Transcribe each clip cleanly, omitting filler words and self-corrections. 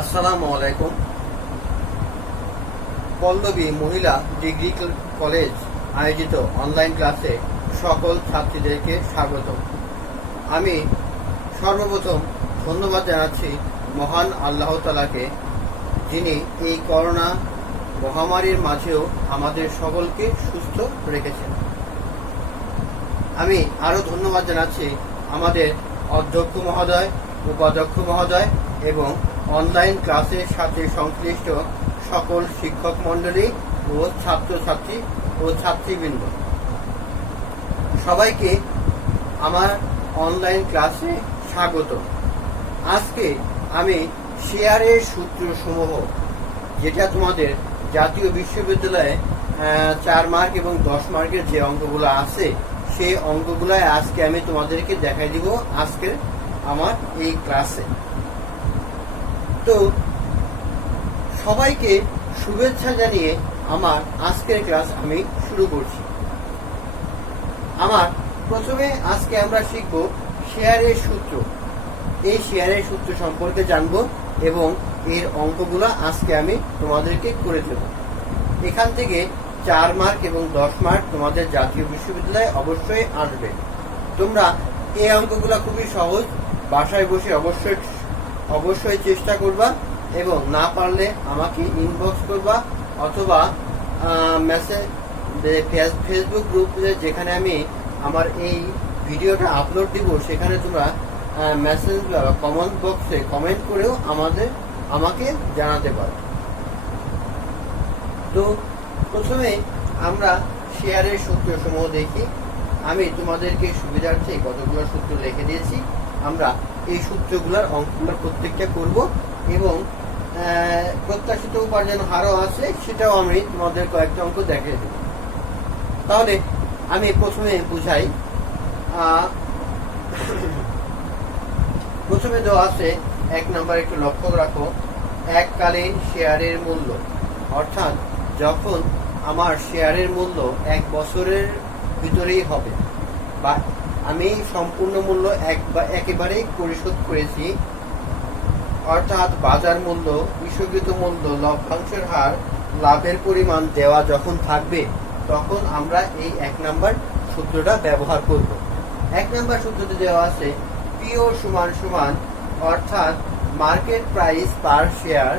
আসসালামু আলাইকুম। পল্লবী মহিলা ডিগ্রি কলেজ আয়োজিত অনলাইন ক্লাসে সকল ছাত্রীদেরকে স্বাগত। আমি সর্বপ্রথম ধন্যবাদ জানাচ্ছি মহান আল্লাহ তাআলাকে, যিনি এই করোনা মহামারীর মাঝেও আমাদের সকলকে সুস্থ রেখেছেন। আমি আরও ধন্যবাদ জানাচ্ছি আমাদের অধ্যক্ষ মহোদয়, উপাধ্যক্ষ মহোদয় এবং অনলাইন ক্লাসের সাথে সংশ্লিষ্ট সকল শিক্ষক মণ্ডলী ও ছাত্রছাত্রী ও ছাত্রীবৃন্দ, সবাইকে আমার অনলাইন ক্লাসে স্বাগত। আজকে আমি শেয়ারের সূত্রসমূহ, যেটা তোমাদের জাতীয় বিশ্ববিদ্যালয়ে 4 মার্ক এবং 10 মার্কের যে অঙ্কগুলো আছে, সেই অঙ্কগুলো আজকে আমি তোমাদেরকে দেখাই দিব আজকের আমার এই ক্লাসে। তো সবাইকে শুভেচ্ছা জানিয়ে আমার আজকের ক্লাস আমি শুরু করছি। প্রথমে আজকে আমরা শিখব শেয়ারের সূত্র। এই শেয়ারের সূত্র সম্পর্কে জানব এবং এর অঙ্কগুলো আজকে আমি তোমাদেরকে করে দেব। এখান থেকে 4 মার্ক এবং 10 মার্ক তোমাদের জাতীয় বিশ্ববিদ্যালয়ে অবশ্যই আসবে। তোমরা এই অঙ্কগুলো খুবই সহজ, বাসায় বসে অবশ্যই চেষ্টা করবা এবং না পারলে আমাকে ইনবক্স করবা অথবা মেসেজ ফেসবুক গ্রুপে, যেখানে আমি আমার এই ভিডিওটা আপলোড দিব, সেখানে তোমরা মেসেজ বা কমেন্ট বক্সে কমেন্ট করেও আমাকে জানাতে পারো। তো প্রথমে আমরা শেয়ারের সূত্রসমূহ দেখি। আমি তোমাদেরকে সুবিধার্থে কতগুলো সূত্র লিখে দিয়েছি। আমরা এই সূত্রগুলোর অঙ্কগুলো প্রত্যেকটা করব এবং প্রত্যাশিত উপার্জন হারও আছে, সেটাও আমি তোমাদের কয়েকটা অঙ্ক দেখিয়ে দেব। তাহলে আমি প্রথমে বুঝাই। প্রথমে দেওয়া আছে 1 নম্বর, একটু লক্ষ্য রাখো, এককালীন শেয়ারের মূল্য, অর্থাৎ যখন আমার শেয়ারের মূল্য 1 বছরের ভিতরেই হবে বা আমি সম্পূর্ণ মূল্য একেবারেই পরিশোধ করেছি, অর্থাৎ বাজার মূল্য, ইস্যুকৃত মূল্য, লভ্যাংশের হার, লাভের পরিমাণ দেওয়া যখন থাকবে, তখন আমরা এই 1 নম্বর সূত্রটা ব্যবহার করব। 1 নম্বর সূত্রতে দেওয়া আছে পিও সমান সমান, অর্থাৎ market price per share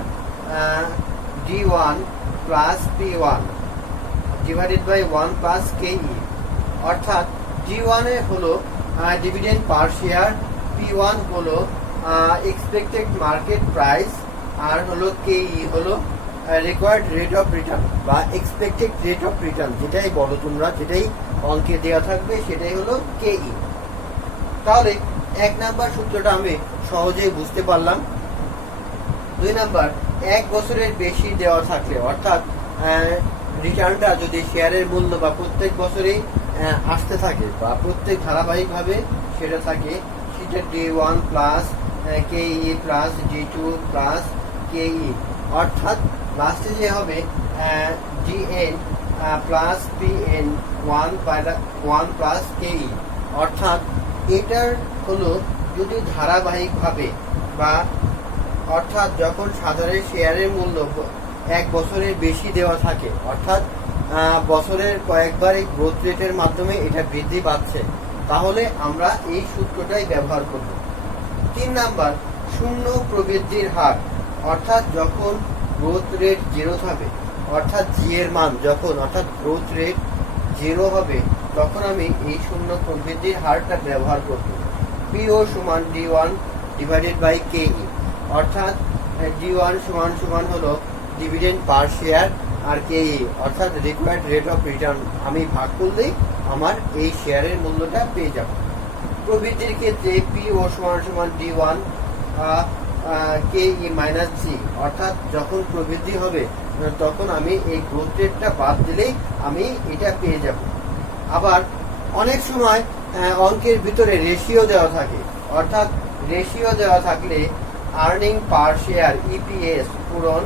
D1 plus P1 divided by 1 plus KE, অর্থাৎ D1 হলো ডিভিডেন্ড পার শেয়ার, P1 হলো এক্সপেক্টেড মার্কেট প্রাইস, আর হলো KE হলো রিকোয়ার্ড রেট অফ রিটার্ন বা এক্সপেক্টেড রেট অফ রিটার্ন, যেটাই বলো তোমরা, যেটাই অঙ্কে দেওয়া থাকবে সেটাই হলো KE। তাহলে 1 নাম্বার সূত্রটা আমি সহজেই বুঝতে পারলাম। 2 নাম্বার, 1 বছরের বেশি দেওয়া থাকলে, অর্থাৎ রিটার্নটা যদি শেয়ারের মূল্য বা প্রত্যেক বছরেই আসতে থাকে বা প্রত্যেক ধারাবাহিকভাবে সেটা থাকে, সেটা D1 plus KE plus D2 plus KE, অর্থাৎ লাস্টে যে হবে DN plus PN 1 plus KE, অর্থাৎ এটার হলো যদি ধারাবাহিকভাবে বা অর্থাৎ যখন সাধারণ শেয়ারের মূল্য 1 বছরের বেশি দেওয়া থাকে, অর্থাৎ বছরের কয়েকবার এই গ্রোথ রেটের মাধ্যমে এটা বৃদ্ধি পাচ্ছে, তাহলে আমরা এই সূত্রটাই ব্যবহার করব। 3 নাম্বার, শূন্য প্রবৃদ্ধির হার, অর্থাৎ যখন গ্রোথ রেট 0 হবে, অর্থাৎ জি এর মান যখন, অর্থাৎ গ্রোথ রেট 0 হবে, তখন আমি এই শূন্য প্রবৃদ্ধির হারটা ব্যবহার করব। পিও সমান D1 ডিভাইডেড বাই KE, অর্থাৎ D1 সমান সমান হলো ডিভিডেন্ড পার শেয়ার, আর KE অর্থাৎ রিকোয়ার্ড রেট অফ রিটার্ন, আমি ভাগ করলেই আমার এই শেয়ারের মূল্যটা পেয়ে যাব। প্রবৃদ্ধির ক্ষেত্রে পিও সমান সমান D1 KE মাইনাস G, অর্থাৎ যখন প্রবৃদ্ধি হবে তখন আমি এই গ্রোথ রেটটা বাদ দিলেই আমি এটা পেয়ে যাব। আবার অনেক সময় অঙ্কের ভিতরে রেশিও দেওয়া থাকে, অর্থাৎ রেশিও দেওয়া থাকলে আর্নিং পার শেয়ার EPS পূরণ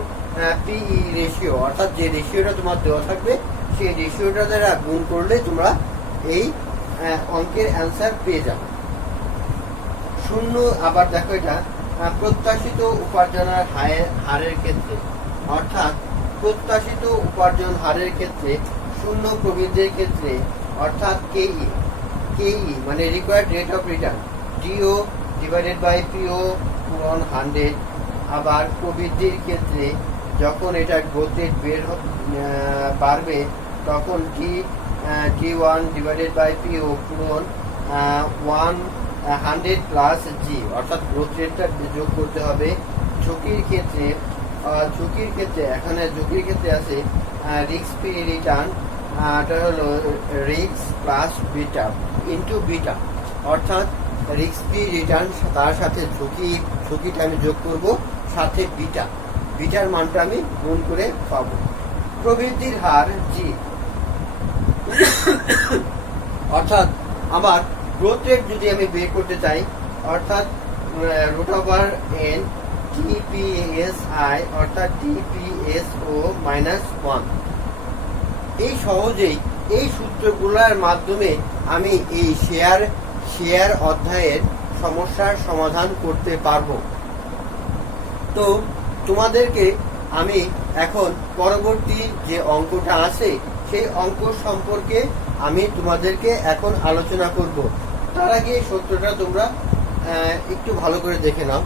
PE রেশিও, অর্থাৎ যে রেশিওটা তোমার দেওয়া থাকবে সেই রেশিওটা দ্বারা গুণ করলে তোমরা এই অঙ্কের অ্যান্সার পেয়ে যাবে। শূন্য, আবার দেখো এটা প্রত্যাশিত উপার্জনের হারের ক্ষেত্রে, অর্থাৎ প্রত্যাশিত উপার্জন হারের ক্ষেত্রে শূন্য প্রবৃদ্ধির ক্ষেত্রে, অর্থাৎ কেই মানে required rate of return, d o divided by p o পূরণ 100। আবার প্রবৃদ্ধির ক্ষেত্রে যখন এটা গ্রোথ রেট বাড়বে তখন T1 ডিভাইডেড বাই পিও পূরণ 100 প্লাস জি, অর্থাৎ গ্রোথ রেটটা যোগ করতে হবে। ঝুঁকির ক্ষেত্রে এখানে ঝুঁকির ক্ষেত্রে আছে রিস্ক ফ্রি রিটার্ন, এটা হলো risk plus beta into beta, অর্থাৎ রিস্ক ফ্রি রিটার্ন তার সাথে ঝুঁকিটা আমি যোগ করব, সাথে বিটার মানটা আমি গুণ করে পাবো। প্রবৃদ্ধির হার জি, অর্থাৎ আমার গ্রোথ রেট যদি আমি বের করতে চাই, অর্থাৎ রুট ওভার এন টিপিএসআই, অর্থাৎ টিপিএসও -1। এই সহজেই এই সূত্রগুলোর মাধ্যমে আমি এই শেয়ার অধ্যায়ের সমস্যার সমাধান করতে পারবো। তো তোমাদেরকে আমি এখন পরবর্তী যে অঙ্কটা আছে সেই অঙ্ক সম্পর্কে আমি তোমাদেরকে এখন আলোচনা করব। তার আগে এই সূত্রটা তোমরা একটু ভালো করে দেখে নাও।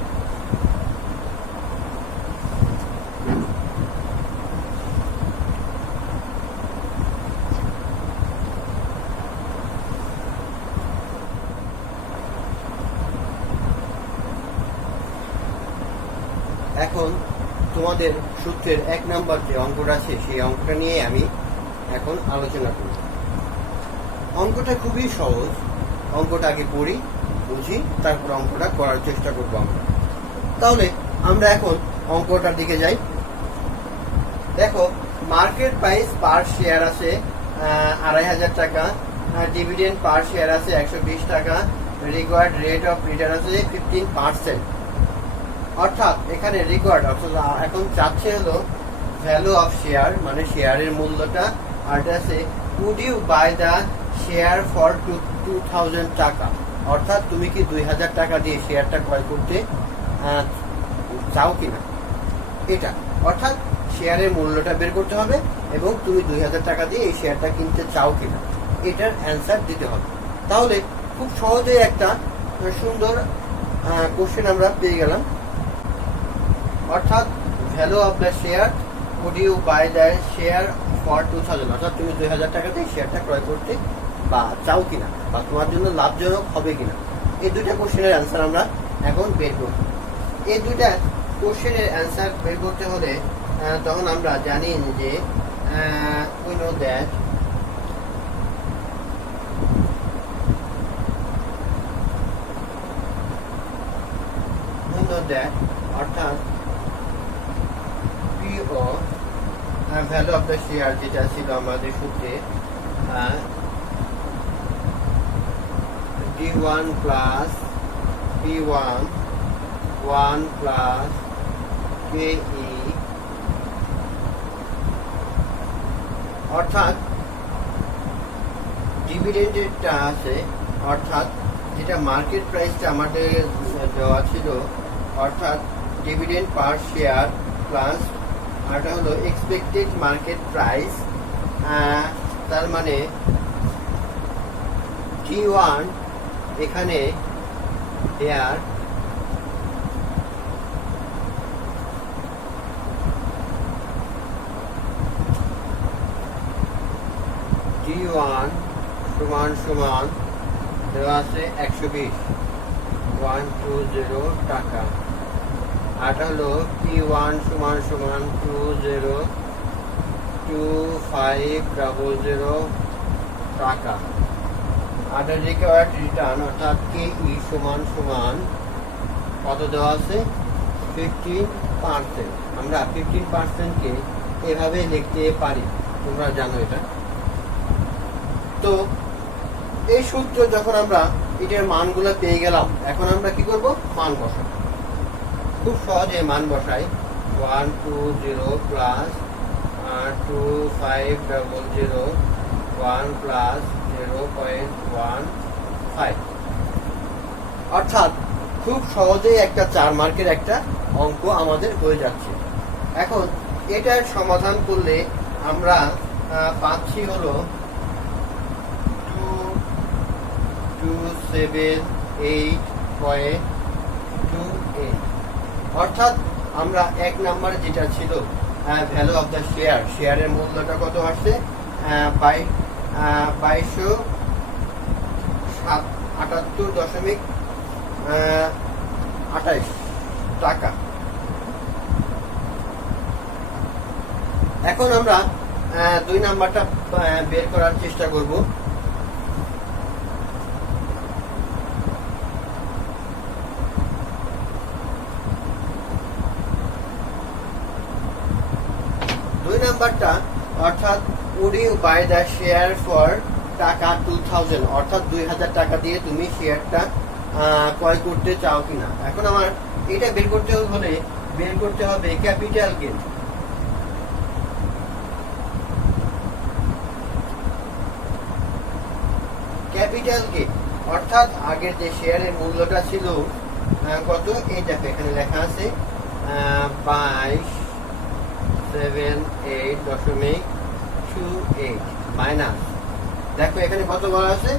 এখন তোমাদের সূত্রের 1 নম্বর যে অঙ্কটা আছে সেই অঙ্কটা নিয়ে আমি এখন আলোচনা করব। অঙ্কটা খুবই সহজ, অঙ্কটা আগে পড়ি, বুঝি, তারপর অঙ্কটা করার চেষ্টা করব আমরা। তাহলে আমরা এখন অঙ্কটার দিকে যাই। দেখো, মার্কেট প্রাইস পার শেয়ার আছে 2500 টাকা, ডিভিডেন্ড পার শেয়ার আছে 120 টাকা, রিকোয়ার্ড রেট অফ রিটার্ন আছে 15%। অর্থাৎ এখানে রিকোয়ার্ড, অর্থাৎ এখন চাচ্ছে হলো ভ্যালু অফ শেয়ার, মানে শেয়ারের মূল্যটা, আর এটা আছে would you buy the share for 2000 টাকা, অর্থাৎ তুমি কি 2000 টাকা দিয়ে শেয়ারটা ক্রয় করতে চাও কিনা, এটা অর্থাৎ শেয়ারের মূল্যটা বের করতে হবে এবং তুমি 2000 টাকা দিয়ে এই শেয়ারটা কিনতে চাও কিনা, এটার অ্যান্সার দিতে হবে। তাহলে খুব সহজেই একটা সুন্দর কোশ্চেন আমরা পেয়ে গেলাম। অর্থাৎ value of the share, would you buy the share for 2000, অর্থাৎ তুমি 2000 টাকাতে শেয়ারটা ক্রয় করতে বা চাও কিনা, বা তোমার জন্য লাভজনক হবে কিনা, এই দুইটা কোশ্চেনের অ্যান্সার আমরা এখন বের করব। এই দুইটা কোশ্চেনের অ্যান্সার বের করতে হলে তখন আমরা জানি যে we know that অর্থাৎ পিও ভ্যালু অফ দ্য শেয়ার যেটা ছিল আমাদের সূত্রে D1 plus P1 1 plus KE, অর্থাৎ ডিভিডেন্ডেরটা আছে, অর্থাৎ যেটা মার্কেট প্রাইসটা আমাদের দেওয়া ছিল, অর্থাৎ ডিভিডেন্ড পার শেয়ার প্লাস এটা হলো এক্সপেক্টেড মার্কেট প্রাইস, তার মানে T1 এখানে দেয়ার T1 সমান দেওয়া আছে 120 120 টাকা, আর হলো P1 সমান 202500 টাকা, আর রিকোয়ার্ড রিটার্ন অর্থাৎ KE সমান কত দেওয়া আছে 15%। আমরা 15%কে এভাবে লিখতে পারি, তোমরা জানো এটা। তো এই সূত্র যখন আমরা এটার মানগুলো পেয়ে গেলাম, এখন আমরা কি করব, মান বসাবো। খুব সহজে মান বসাই, 120 প্লাস 2500 1 প্লাস 0.15, অর্থাৎ খুব সহজেই একটা 4 মার্কের একটা অঙ্ক আমাদের হয়ে যাচ্ছে। এখন এটার সমাধান করলে আমরা পাচ্ছি হলো 227.28, অর্থাৎ আমরা 1 নম্বরে যেটা ছিল ভ্যালু অফ দ্য শেয়ারের মূল্যটা কত আসছে 2278.28 টাকা। এখন আমরা 2 নাম্বারটা বের করার চেষ্টা করব। নাম্বারটা অর্থাৎ would you buy the share for টাকা 2000, অর্থাৎ 2000 টাকা দিয়ে তুমি শেয়ারটা ক্রয় করতে চাও কিনা। এখন আমার এটা বের করতে হলে বের করতে হবে ক্যাপিটাল গেইন। ক্যাপিটাল গেইন অর্থাৎ আগের যে শেয়ারের মূল্যটা ছিল কত, এইটা এখানে লেখা আছে 2278.28 মাইনাস, দেখো এখানে কত বলা আছে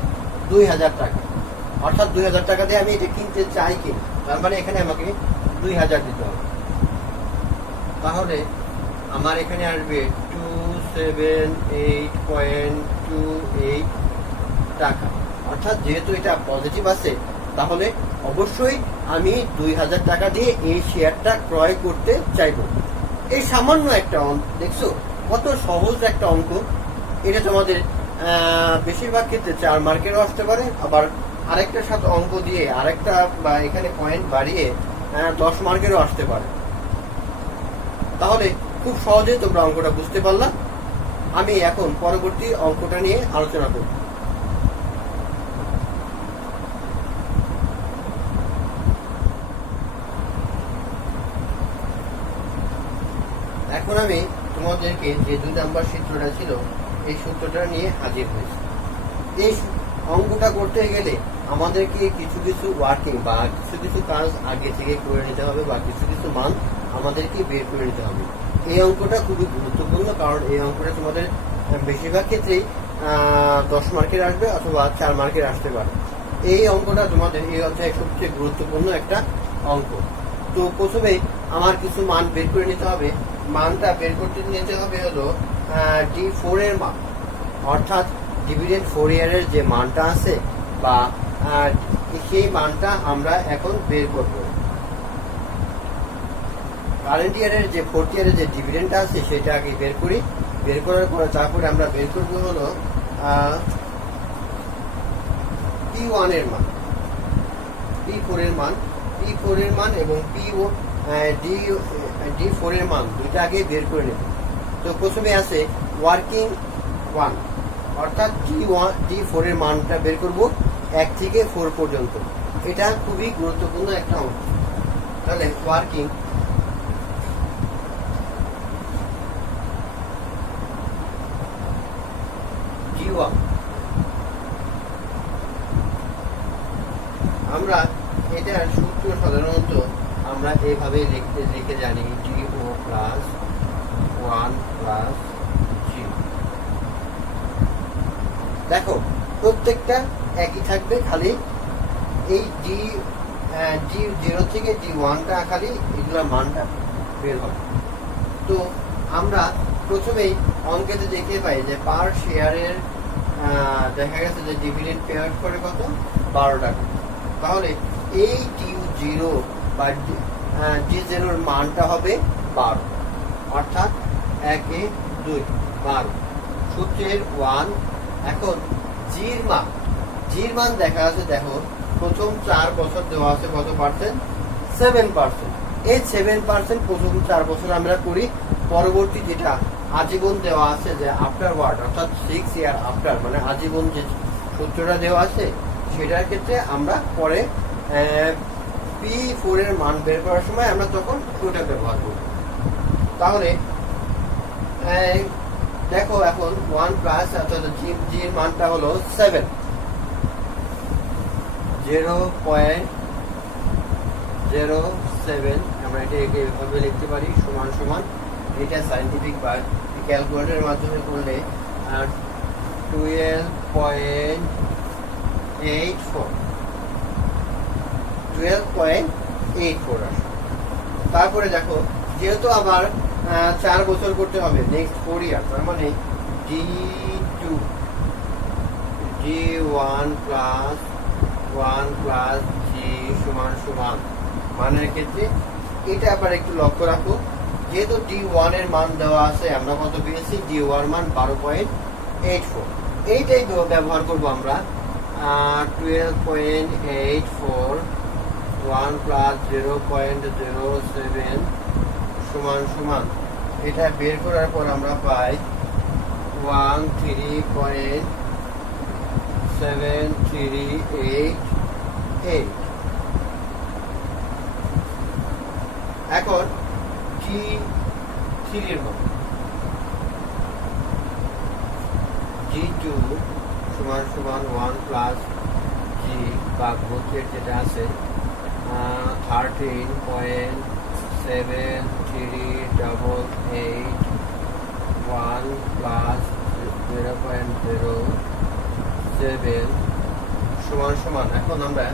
2000 টাকা, অর্থাৎ 2000 টাকা দিয়ে আমি এটা কিনতে চাই কিনা, তার মানে এখানে আমাকে 2000 দিতে হবে। তাহলে আমার এখানে আসবে 278.28 টাকা, অর্থাৎ যেহেতু এটা পজিটিভ আছে তাহলে অবশ্যই আমি 2000 টাকা দিয়ে এই শেয়ারটা ক্রয় করতে চাইবো। এই সামান্য একটা অঙ্ক দেখছো কত সহজ একটা অঙ্ক। এটা তোমাদের বেশিরভাগ ক্ষেত্রে 4 মার্কেরও আসতে পারে, আবার আরেকটার সাথে অঙ্ক দিয়ে আরেকটা বা এখানে পয়েন্ট বাড়িয়ে 10 মার্কেরও আসতে পারে। তাহলে খুব সহজেই তোমরা অঙ্কটা বুঝতে পারলা। আমি এখন পরবর্তী অঙ্কটা নিয়ে আলোচনা করব। এখন আমি তোমাদেরকে যে 2 নাম্বার সূত্রটা ছিল এই সূত্রটা নিয়ে হাজির হয়েছি। এই অঙ্কটা করতে গেলে আমাদেরকে কিছু কিছু ওয়ার্কিং বা কিছু কিছু কাজ আগে থেকে করে নিতে হবে বা কিছু কিছু মান আমাদেরকে বের করে নিতে হবে। এই অঙ্কটা খুবই গুরুত্বপূর্ণ, কারণ এই অঙ্কটা তোমাদের বেশিরভাগ ক্ষেত্রেই 10 মার্কের আসবে অথবা 4 মার্কের আসতে পারে। এই অঙ্কটা তোমাদের এই অধ্যায়ে সবচেয়ে গুরুত্বপূর্ণ একটা অঙ্ক। তো প্রথমে আমার কিছু মান বের করে নিতে হবে। মানটা বের করতে নিতে হবে হলো D4 এর মান, অর্থাৎ ডিভিডেন্ড 4 ইয়ারের যে মানটা আছে বা সেই মানটা আমরা এখন বের করব। কারেন্ট ইয়ারের যে 4th ইয়ারের যে ডিভিডেন্ডটা আছে সেটা আগে বের করি। বের করার পরে তারপরে আমরা বের করব হলো P1 এর মান, P4 এর মান, P4 এর মান এবং D4 এর মান দুইটা আগে বের করে নেব। তো প্রথমে আছে ওয়ার্কিং 1, অর্থাৎ D4 এর মানটা বের করব 1 থেকে 4 পর্যন্ত। এটা খুবই গুরুত্বপূর্ণ একটা অঙ্ক। তাহলে ওয়ার্কিং D1, আমরা এটার সূত্র সাধারণত আমরা এইভাবে লিখে জানি DO প্লাস 1 প্লাস G। দেখো প্রত্যেকটা একই থাকবে, খালি এই D0 থেকে D1টা খালি এগুলোর মানটা বের হবে। তো আমরা প্রথমেই অঙ্কেতে দেখতে পাই যে পার শেয়ারের দেখা গেছে যে ডিভিডেন্ড পে আউট করে কত 12 টাকা। তাহলে এই D0 বা D0 এর মানটা হবে 12, অর্থাৎ 1 2 12 সূত্রের 1। এখন জির মান দেখা আছে, দেখো প্রথম 4 বছর দেওয়া আছে কত পার্সেন্ট 7%। এই 7% প্রথম 4 বছর আমরা করি। পরবর্তী যেটা আজীবন দেওয়া আছে যে আফটারওয়ার্ড, অর্থাৎ 6 ইয়ার আফটার, মানে আজীবন যে সূত্রটা দেওয়া আছে সেটার ক্ষেত্রে আমরা পরে P4 এর মান বের করার সময় আমরা তখন ওটা ব্যবহার করব। তাহলে দেখো এখন 1 প্লাস অর্থাৎ জি এর মানটা হলো 7, 0.7 0.07, আমরা এটা এভাবে লিখতে পারি, সমান সমান, এটা সাইন্টিফিক বা ক্যালকুলেটরের মাধ্যমে করলে 12.84 আসে। তারপরে দেখো, যেহেতু আবার 4 বছর করতে হবে, নেক্সট 4 ইয়ার, তার মানে D2 D1 plus 1 plus G সমান সমান, মানের ক্ষেত্রে এটা আবার একটু লক্ষ্য রাখো, যেহেতু D1 এর মান দেওয়া আছে, আমরা কত পেয়েছি, D1 মান 12.84, এইটাই ব্যবহার করব আমরা। 12.84 1 প্লাস 0.07 সমান সমান, এটা বের করার পর আমরা পাই 13.7388। এখন G3 এর মান, G2 সমান সমান 1 প্লাস G বা গ্রোথের যেটা আছে 13.7388 1 প্লাস 0.07 সমান সমান। এখন আমরা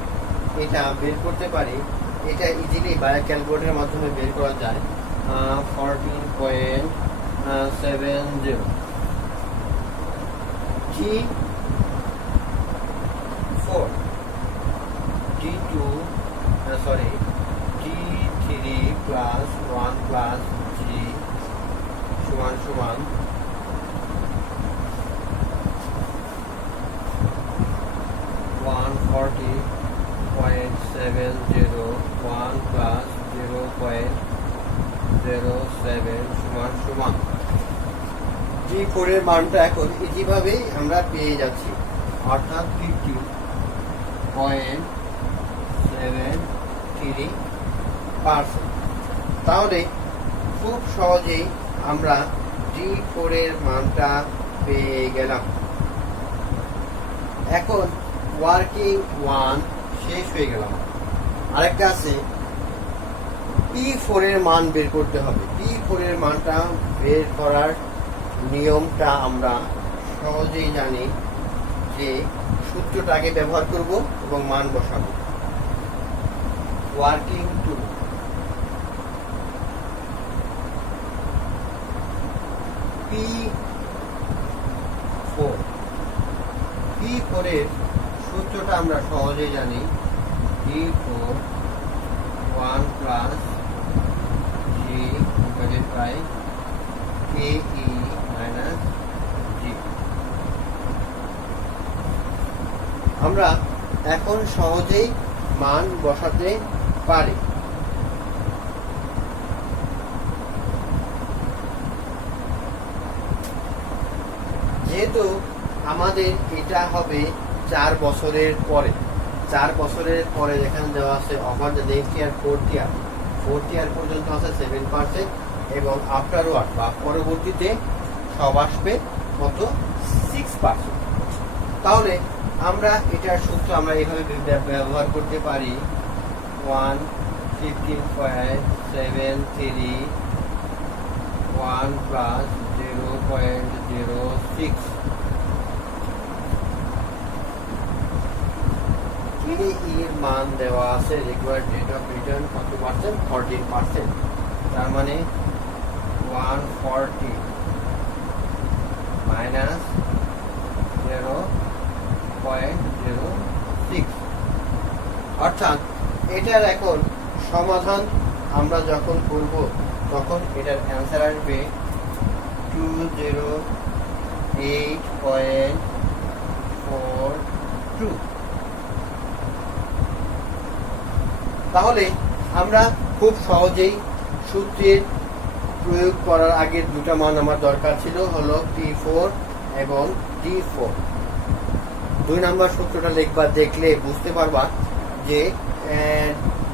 এটা বের করতে পারি, এটা ইজিলি বায়ো ক্যালকুলেটরের মাধ্যমে বের করা যায়। 14.70 G4 D2 D3 plus 1 plus G সমান সমান 140.70 1 প্লাস 0.07 সমান সমান। G4 এর মানটা এখন ইজিভাবেই আমরা পেয়ে যাচ্ছি, অর্থাৎ 50.73%। তাহলে খুব সহজেই আমরা D4 এর মানটা পেয়ে গেলাম। এখন ওয়ার্কিং 1 শেষ হয়ে গেলাম, আরেকটা আছে P4 এর মান বের করতে হবে। P4 এর মানটা বের করার নিয়মটা আমরা সহজেই জানি, যে সূত্রটাকে ব্যবহার করব এবং মান বসাবো। ওয়ার্কিং 2 P4 এর সূত্রটা আমরা সহজেই জানি, P4 1 plus G divided by KE minus G। আমরা এখন সহজেই মান বসাতে পারি। যেহেতু আমাদের এটা হবে 4 বছরের পরে, 4 বছরের পরে যেখানে দেওয়া আছে over the next year 4th ইয়ার পর্যন্ত আছে 7%, এবং আফটারওয়ার্ড বা পরবর্তীতে সব আসবে কত, 6%। তাহলে আমরা এটার সূত্র আমরা এইভাবে ব্যবহার করতে পারি, 115.73 1 প্লাস 0.06 এর মান দেওয়া আছে, রিকোয়ার্ড রেট অফ রিটার্ন কত পার্সেন্ট, 14%, তার মানে 140 মাইনাস 0.06, অর্থাৎ এটার এখন সমাধান আমরা যখন করব তখন এটার অ্যান্সার আসবে 208.42। তাহলে আমরা খুব সহজেই সূত্রের প্রয়োগ করার আগে দুটো মান আমার দরকার ছিল, হলো P4 এবং D4। 2 নম্বর সূত্রটা লিখবা, দেখলে বুঝতে পারবা যে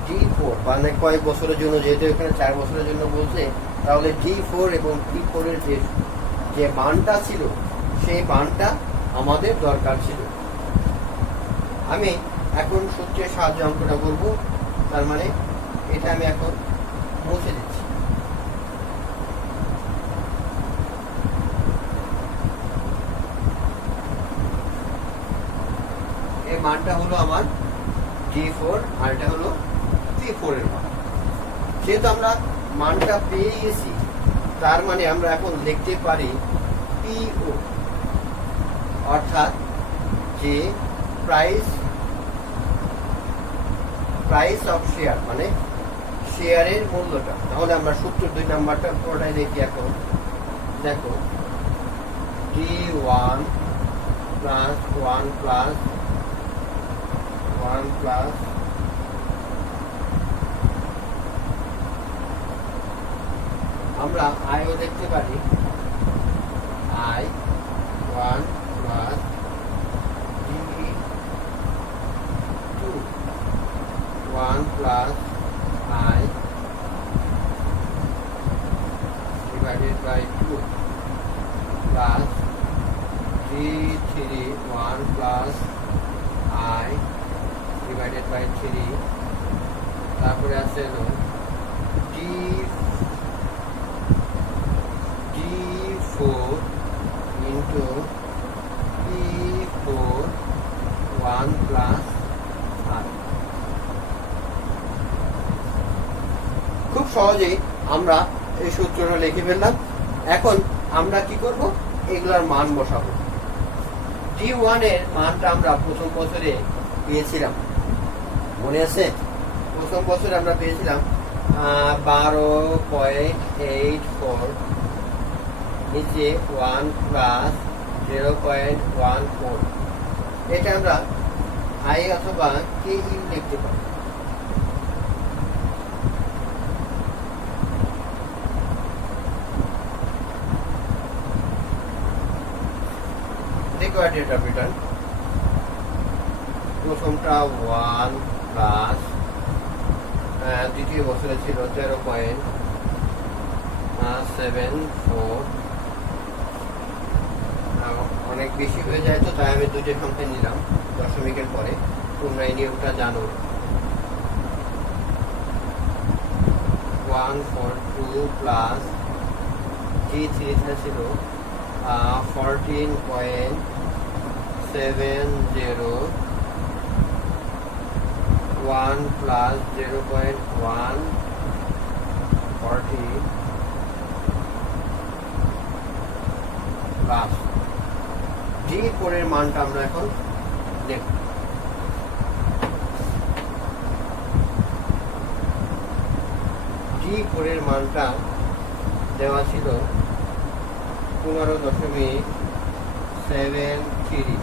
D4 মানে কয়েক বছরের জন্য, যেহেতু এখানে 4 বছরের জন্য বলছে, তাহলে D4 এবং P4 এর যে মানটা ছিল সেই মানটা আমাদের দরকার ছিল। আমি এখন সূত্রের সাহায্যে অঙ্কটা করব, তার মানে এটা আমি এখন মুছে দিচ্ছি। এই মানটা হলো আমার D4 আর এটা হলো P4 এর মান। যেহেতু আমরা মানটা পেয়ে গেছি, তার মানে আমরা এখন লিখতে পারি PO, অর্থাৎ যে প্রাইস অফ শেয়ার, মানে শেয়ারের মূল্যটা। তাহলে আমরা সূত্র 2 নাম্বারটা পুরোটাই দেখি। এখন দেখো D1 প্লাস 1 প্লাস 1 প্লাস আমরা আইও দেখতে পারি I1 plus D2 1 plus I divided by 2 plus D3 1 plus I divided by 3, তারপরে আছে হলো D4 into P4 1 plus I। খুব সহজেই আমরা এই সূত্রটা লিখে ফেললাম। এখন আমরা কি করব, এগুলার মান বসাবো। D1 এর মানটা আমরা প্রথম বছরে পেয়েছিলাম, মনে আছে? প্রথম বছরে আমরা পেয়েছিলাম 12.84, নিচে 1 প্লাস 0.14। এটা আমরা I অথবা KU লিখতে পারি। রিকোয়ার্ড অফ রিটার্ন প্রথমটা 1 প্লাস দ্বিতীয় বছরে ছিল 0.74। অনেক বেশি হয়ে যায়, তো তাই আমি দুইটা সংখ্যা নিলাম দশমিকের পরে। তোমরা এই নিয়মটা জানো। 142 প্লাস G3 ছিল 14.70, 1 প্লাস 0.140 প্লাস D4 এর মানটা আমরা এখন দেখব। D4 এর মানটা দেওয়া ছিল 15.73।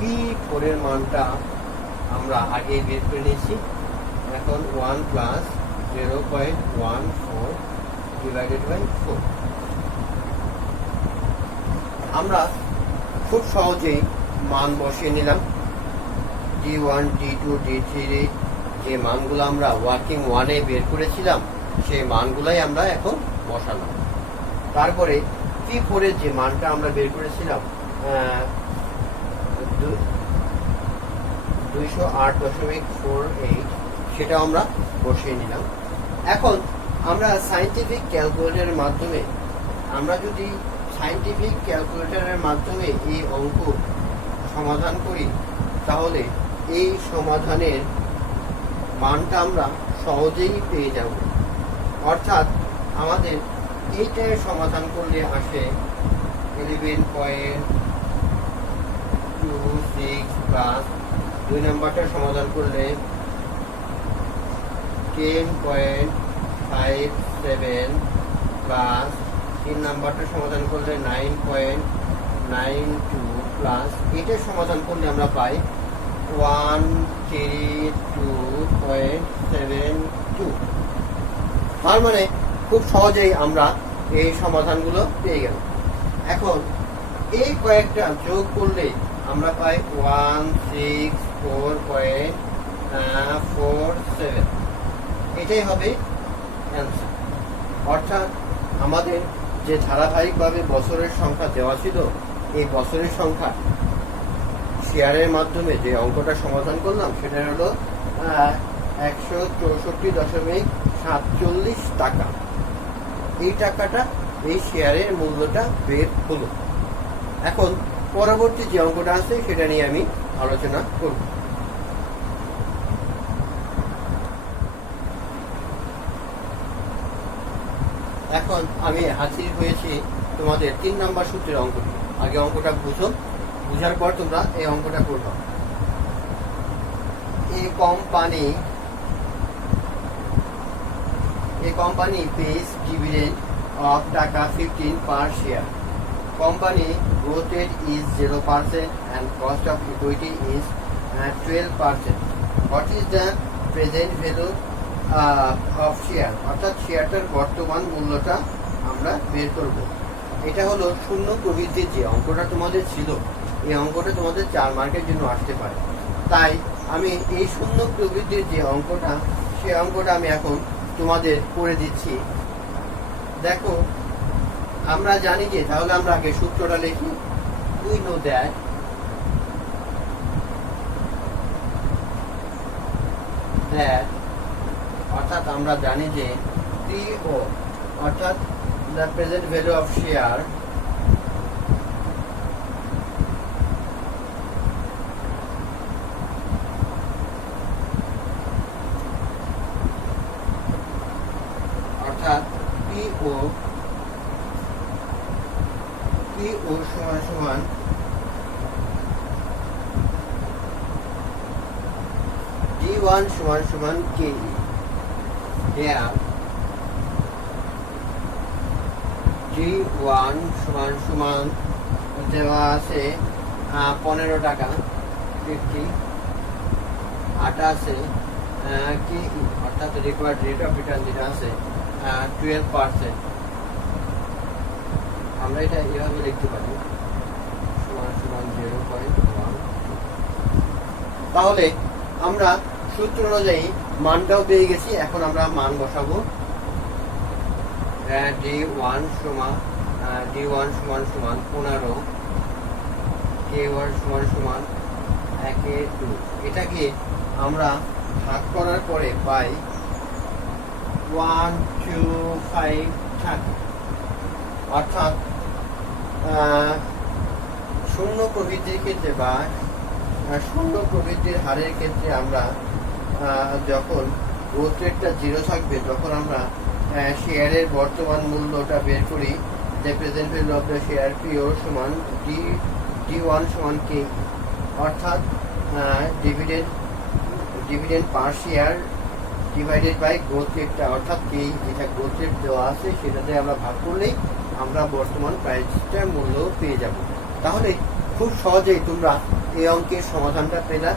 D4 এর মানটা আমরা আগে বের করে নিয়েছি। এখন 1 প্লাস 0.14 ডিভাইডেড বাই 4। আমরা খুব সহজেই মান বসিয়ে নিলাম। D1, D2, D3 যে মানগুলো আমরা ওয়ার্কিং 1-এ বের করেছিলাম, সেই মানগুলাই আমরা এখন বসালাম। তারপরে P4 এর যে মানটা আমরা বের করেছিলাম 208.48, সেটা আমরা বসিয়ে নিলাম। এখন আমরা সায়েন্টিফিক ক্যালকুলেটরের মাধ্যমে এই অঙ্ক সমাধান করি, তাহলে এই সমাধানের মানটা আমরা সহজেই পেয়ে যাব। অর্থাৎ আমাদের এইটার সমাধান করলে আসে 11.26 প্লাস 2 নাম্বারটা সমাধান করলে 10.57 প্লাস 3 নাম্বারটা সমাধান করলে 9.92 প্লাস এটার সমাধান করলে আমরা পাই 132.72। তার মানে খুব সহজেই আমরা এই সমাধানগুলো পেয়ে গেলাম। এখন এই কয়েকটা যোগ করলে আমরা পাই 164.47। এটাই হবে অ্যান্সার। অর্থাৎ আমাদের যে ধারাবাহিকভাবে বছরের সংখ্যা দেওয়া ছিল, এই বছরের সংখ্যা শেয়ারের মাধ্যমে যে অঙ্কটা সমাধান করলাম সেটা হলো 164.47 টাকা। এই টাকাটা, এই শেয়ারের মূল্যটা বের হলো। এখন পরবর্তী যে অঙ্কটা আছে সেটা নিয়ে আমি আলোচনা করব। এখন আমি হাজির হয়েছি তোমাদের 3 নম্বর সূত্রের অঙ্কটি। আগে অঙ্কটা বুঝো, বুঝার পর তোমরা এই অঙ্কটা করবে। A company pays dividend of টাকা 15 per share. Company growth rate is 0% and cost of equity is 12%. What is the present value of share? অর্থাৎ শেয়ারটার বর্তমান মূল্যটা আমরা বের করব। এটা হলো শূন্য প্রবৃদ্ধির যে অঙ্কটা তোমাদের ছিল, এই অঙ্কটা তোমাদের 4 মার্কের জন্য আসতে পারে। তাই আমি এই শূন্য প্রবৃদ্ধির যে অঙ্কটা, সেই অঙ্কটা আমি এখন তোমাদের করে দিচ্ছি। দেখো, আমরা জানি যে, তাহলে আমরা আগে সূত্রটা লিখি। We know that অর্থাৎ আমরা জানি যে PO অর্থাৎ the present value of share অর্থাৎ PO সমান সমান D1 সমান সমান KE। D1 সমান সমান দেওয়া আছে 15 টাকা 50, আটা আছে KE অর্থাৎ রিকোয়ার্ড রেট অফ রিটার্ন যেটা আছে 12%। আমরা এটা এভাবে লিখতে পারি সমান সমান 0.1। তাহলে আমরা সূত্র অনুযায়ী মানটাও পেয়ে গেছি। এখন আমরা মান বসাবো। D1 সমান সমান 15, K1 সমান সমান 1/2। এটাকে আমরা ভাগ করার পরে পাই 125 টাকা। অর্থাৎ শূন্য প্রবৃদ্ধির ক্ষেত্রে বা শূন্য প্রবৃদ্ধির হারের ক্ষেত্রে আমরা যখন গ্রোথ রেটটা 0 থাকবে, তখন আমরা শেয়ারের বর্তমান মূল্যটা বের করি। যে present value of the share PO সমান D1 সমান K। অর্থাৎ dividend per share divided by growth রেটটা, অর্থাৎ K যেটা গ্রোথ রেট দেওয়া আছে সেটাতে আমরা ভাগ করলেই আমরা বর্তমান প্রাইসটার মূল্য পেয়ে যাব। তাহলে খুব সহজেই তোমরা এই অঙ্কের সমাধানটা পেলা।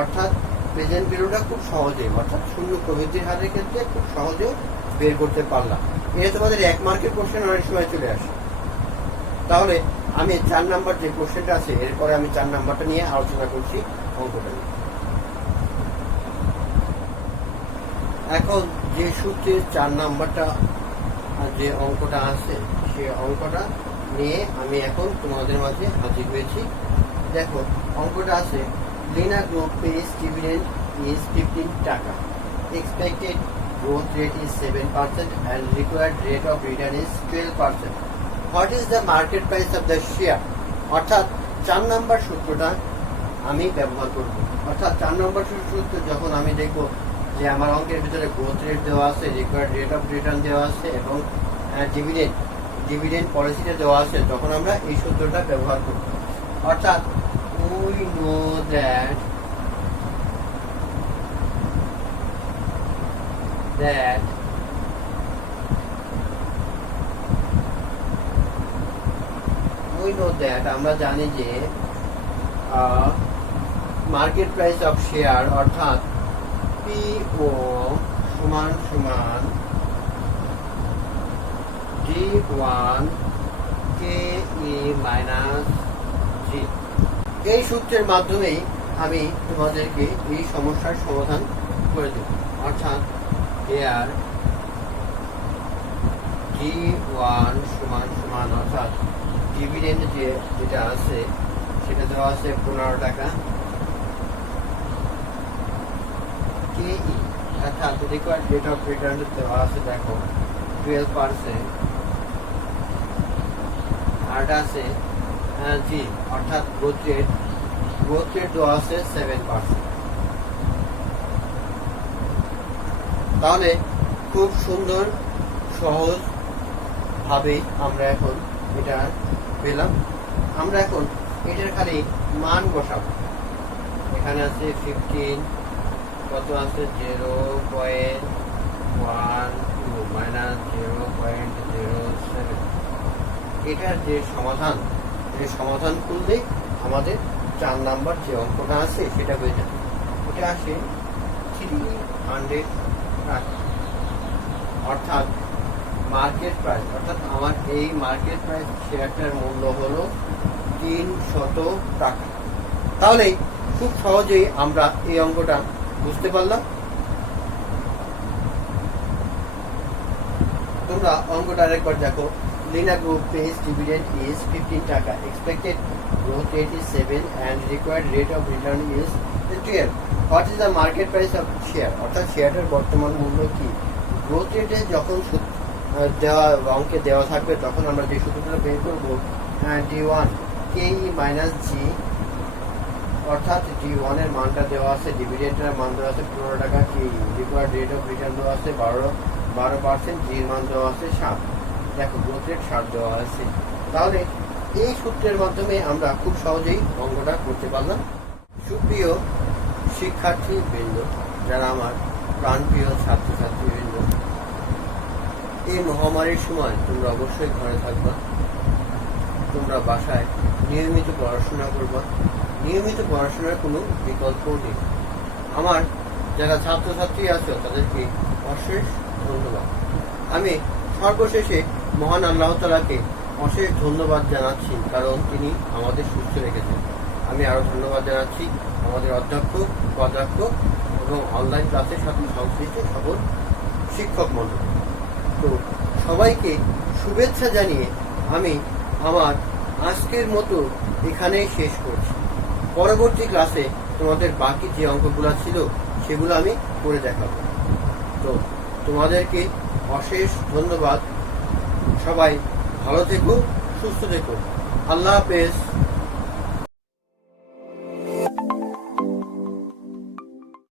অর্থাৎ প্রেজেন্ট ভ্যালুটা খুব সহজেই, অর্থাৎ শূন্য প্রবৃদ্ধির হারের ক্ষেত্রে খুব সহজেও বের করতে পারলাম। এটা তোমাদের 1 মার্কের কোশ্চেন অনেক সময় চলে আসে। তাহলে আমি 4 নাম্বার যে কোশ্চেনটা আছে, এরপরে আমি 4 নাম্বারটা নিয়ে আলোচনা করছি অঙ্কটা নিয়ে। এখন যে সূত্রের 4 নাম্বারটা যে অঙ্কটা আছে, সেই অঙ্কটা নিয়ে আমি এখন তোমাদের মাঝে হাজির হয়েছি। দেখো, অঙ্কটা আছে Lina group pays dividend is 15 টাকা, expected growth rate is 7% and required rate of return is 12%. What is the market price of the share? অর্থাৎ 4 নাম্বার সূত্রটা আমি ব্যবহার করব। অর্থাৎ 4 নাম্বার সূত্র যখন আমি দেখব যে আমার অঙ্কের ভিতরে গ্রোথ রেট দেওয়া আছে, রিকোয়ার্ড রেট অফ রিটার্ন দেওয়া আছে এবং ডিভিডেন্ড পলিসিটা দেওয়া আছে, তখন আমরা এই সূত্রটা ব্যবহার করব। অর্থাৎ we know that আমরা জানি যে মার্কেট প্রাইস অফ শেয়ার অর্থাৎ PO সমান সমান D1 KE মাইনাস G। এই সূত্রের মাধ্যমেই আমি তোমাদেরকে এই সমস্যার সমাধান করে দেব। অর্থাৎ এর D1 সমান সমান অর্থাৎ ডিভিডেন্ড যেটা আছে সেটা দেওয়া আছে 15 টাকা, KE অর্থাৎ রিকোয়ার্ড রেট অফ রিটার্ন দেওয়া আছে দেখো 12%, আর আছে জি অর্থাৎ গ্রোথ রেট দেওয়া আছে 7%। তাহলে খুব সুন্দর সহজ ভাবে আমরা এখন এটা পেলাম। আমরা এখন এটার খালি মান বসাবো। এখানে আছে 15, কত আছে 0.12 মাইনাস 0.07। এটার যে সমাধান করলে আমাদের 4 নাম্বার যে অঙ্কটা আছে সেটা হয়ে যাবে। এটা আসে 300 টাকা, অর্থাৎ মার্কেট প্রাইস, অর্থাৎ আমার এই মার্কেট প্রাইস শেয়ারটার মূল্য হলো 300 টাকা। তাহলে খুব সহজেই আমরা এই অঙ্কটা বুঝতে পারলাম। তোমরা অঙ্কটা আরেকবার দেখো। Lina Group pays dividend is 15 টাকা, expected growth rate is 7 and required rate of return is 12. What is the market price of share? অর্থাৎ শেয়ারের বর্তমান মূল্য কি? গ্রোথ রেটে যখন অঙ্কে দেওয়া থাকবে তখন আমরা যে সূত্রটা বের করবো D1 KE মাইনাস G, অর্থাৎ D1 এর মানটা দেওয়া আছে, ডিভিডেন্ডের মান দেওয়া আছে 15 টাকা, KE required rate of return দেওয়া আছে 12%, G এর মান দেওয়া আছে 7, দেখো গ্রোথ রেট 7 দেওয়া আছে। তাহলে এই সূত্রের মাধ্যমে আমরা খুব সহজেই অঙ্কটা করতে পারলাম। সুপ্রিয় শিক্ষার্থী বৃন্দ, যারা আমার প্রাণপ্রিয় ছাত্রছাত্রী বৃন্দ, এই মহামারীর সময় তোমরা অবশ্যই ঘরে থাকবা, তোমরা বাসায় নিয়মিত পড়াশোনা করবা। নিয়মিত পড়াশোনার কোনো বিকল্প নেই। আমার যারা ছাত্রছাত্রী আছো তাদেরকে অশেষ ধন্যবাদ। আমি সর্বশেষে মহান আল্লাহ তাআলাকে অশেষ ধন্যবাদ জানাচ্ছি, কারণ তিনি আমাদের সুস্থ রেখেছেন। আমি আরো ধন্যবাদ জানাচ্ছি আমাদের অধ্যক্ষ, উপাধ্যক্ষ এবং অনলাইন ক্লাসের সাথে সংশ্লিষ্ট সকল শিক্ষক মণ্ডল। তো সবাইকে শুভেচ্ছা জানিয়ে আমি আমার আজকের মতো এখানেই শেষ করছি। পরবর্তী ক্লাসে তোমাদের বাকি যে অঙ্কগুলো ছিল সেগুলো আমি করে দেখাবো। তো তোমাদেরকে অশেষ ধন্যবাদ। সবাই ভালো থেকো, সুস্থ থেকো। আল্লাহ হাফেজ।